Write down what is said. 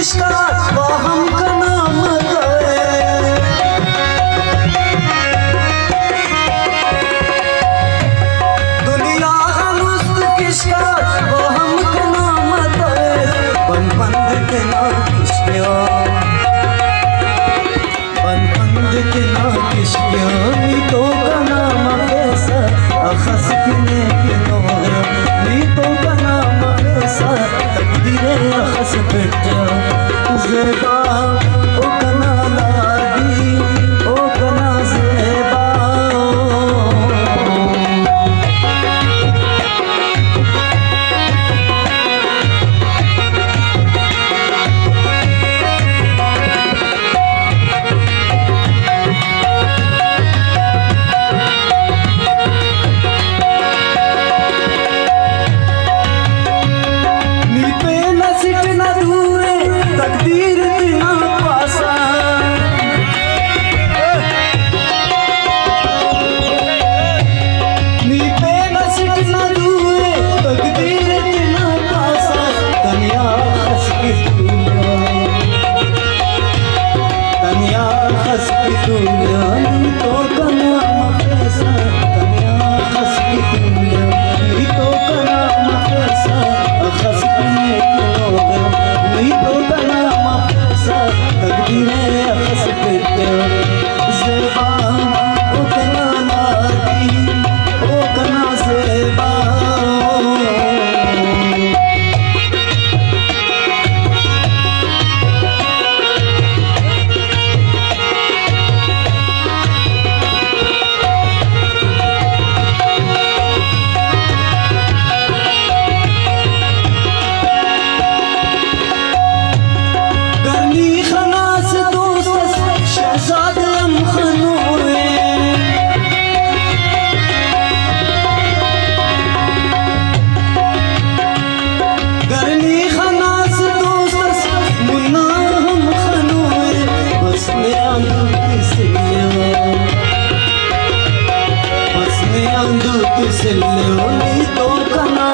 इश्का हम का नाम दुनिया हम किसका हम का नाम बन बंद के ना किसका बन बंद के ना किसका तो का नाम कैसा अखस किने के नो तो का नाम कैसा तकदीरे अखस बेटा ज़ेबा ओ कना लागी ओ कना ज़ेबा नी पे न सिट न दूरे तकदीर तिना पासा नी पे न सिट न दूरे तकदीर तिना पासा तनिया खस की तनिया खस की तो कना मफसा तनिया खस की तो कना मफसा खस की तो कना मफसा तकदीरे खस ज़ेबा ओ कना लागी ओ कना ज़ेबा गर्मी खनास दोस्त शहजाद हम खनूए गर्मी खनास दोस्त मुन्ना हम खनूए बस में अंदू किसले तो कना